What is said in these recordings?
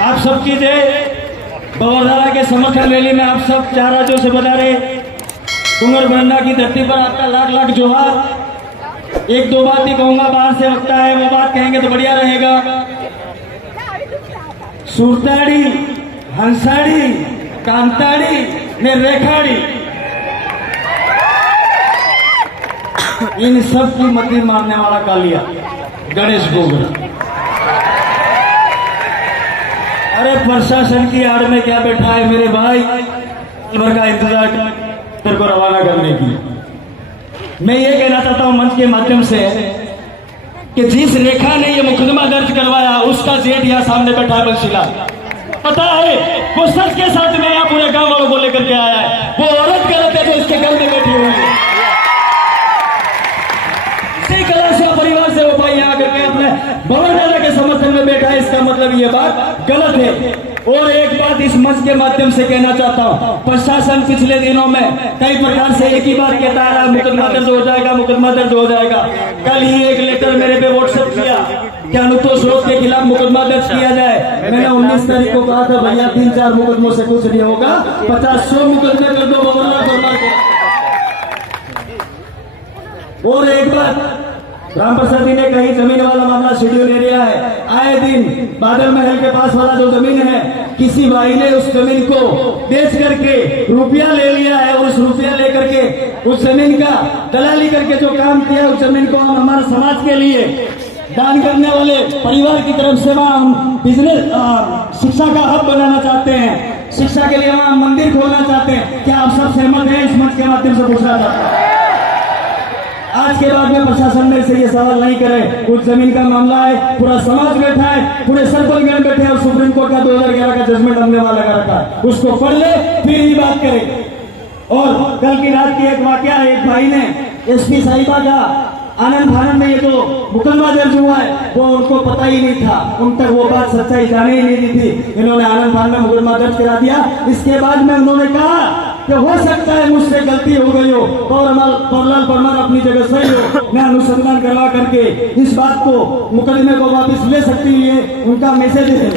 आप सबकी जय। बवरधारा के समर्थन रैली में आप सब चार राज्यों से बता रहे कुंवर बरंडा की धरती पर आपका लाख लाख जोहार। एक दो बात ही कहूंगा, बाहर से वक्ता है वो बात कहेंगे तो बढ़िया रहेगा। सुरताड़ी, हंसाड़ी, कांताड़ी ने रेखाड़ी, इन सब की मती मारने वाला कालिया गणेश गोगरा। अरे प्रशासन की आड़ में क्या बैठा है मेरे भाई, भर का इंतजार तेरे को रवाना करने की। मैं ये कहना चाहता हूं मंच के माध्यम से कि जिस रेखा ने ये मुकदमा दर्ज करवाया उसका जेठ यहां सामने बैठा है बंशीला। पता है वो सच के साथ में यहां पूरे गांव वालों को लेकर के आया है। वो औरत गलत है जो इसके घर में बैठी हुई है। इसी कला से परिवार से वो भाई यहाँ आकर के अपने बवरधारा के समर्थन में बैठा है, इसका मतलब ये बात गलत है। और एक बात इस मंच के माध्यम से कहना चाहता हूँ, प्रशासन पिछले दिनों में कई प्रकार से एक ही बात कहता रहा, मुकदमा दर्ज हो जाएगा, मुकदमा दर्ज हो जाएगा। कल ही एक लेटर मेरे पे व्हाट्सएप किया कि अनुतोष रोग के खिलाफ मुकदमा दर्ज किया जाए। मैंने 19 तारीख को कहा था भैया 3-4 मुकदमों से कुछ नहीं होगा, 50-100 मुकदमे कर दो बवरधारा को। और एक बात राम प्रसाद जी ने कही, जमीन वाला मामला शेड्यूल एरिया है। आए दिन बादल महल के पास वाला जो जमीन है, किसी भाई ने उस जमीन को बेच करके रुपया ले लिया है और उस रुपया लेकर के उस जमीन का दलाली करके जो काम किया, उस जमीन को हम हमारे समाज के लिए दान करने वाले परिवार की तरफ से वहां हम बिजनेस शिक्षा का हब बनाना चाहते हैं, शिक्षा के लिए वहां मंदिर खोलना चाहते हैं। क्या आप सब सहमत हैं? इस मंच के माध्यम से पूछना चाहता हूं। आज के बाद में प्रशासन में से ये सवाल नहीं करे। उस जमीन का मामला है, पूरा समाज बैठा है, पूरे सर्कल गण बैठे हैं और सुप्रीम कोर्ट का 2011 का जजमेंट हमने वहां लगा रखा है। उसको पढ़ ले फिर ही बात करें। और कल की रात की एक वाकया है, एक भाई ने एसपी साहिबा का आनंद फानंद में ये जो मुकदमा दर्ज हुआ है वो उनको पता ही नहीं था, उन तक वो बात सच्चाई जाने ही नहीं दी थी। इन्होंने आनंद फानंद में मुकदमा दर्ज करा दिया। इसके बाद में उन्होंने कहा कि हो सकता है मुझसे गलती हो गई हो, गौरलाल परमार अपनी जगह सही हो, मैं अनुसंधान करवा करके इस बात को मुकदमे को वापस ले सकती है। उनका मैसेज है।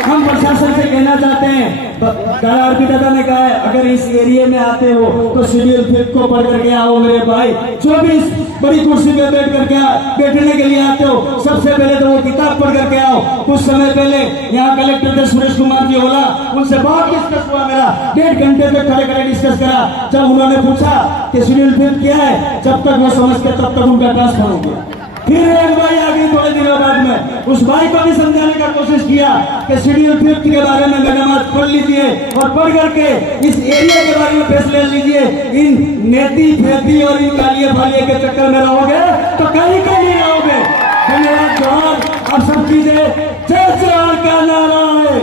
हम प्रशासन से कहना चाहते हैं, आरपी दादा ने कहा है अगर इस एरिया में आते हो तो शेड्यूल 5 को पढ़ करके आओ मेरे भाई। जो भी इस बड़ी कुर्सी पे बैठ करके बैठने के लिए आते हो, सबसे पहले तो वो किताब पढ़ करके आओ। कुछ समय पहले यहाँ कलेक्टर थे सुरेश कुमार जी होला, उनसे बहुत डिस्कस हुआ मेरा, 1.5 घंटे तक खड़े खड़े डिस्कस करा। जब उन्होंने पूछा कि शेड्यूल 5 क्या है, जब तक वो समझते तब तक उनका ट्रांसफर हो गया। फिर एक भाई आ गई थोड़े दिनों बाद में, उस भाई को भी समझाने का कोशिश किया कि शेड्यूल 5 के बारे में नमाज पढ़ लीजिए और पढ़ करके इस एरिया के बारे में फैसले लीजिए। इन नेती फेती और इन कालिए फालिए के चक्कर में रहोगे तो कहीं नहीं रहोगे। धन्यवाद। जोहार। आप सब चीजें जय जोहार का नारा है।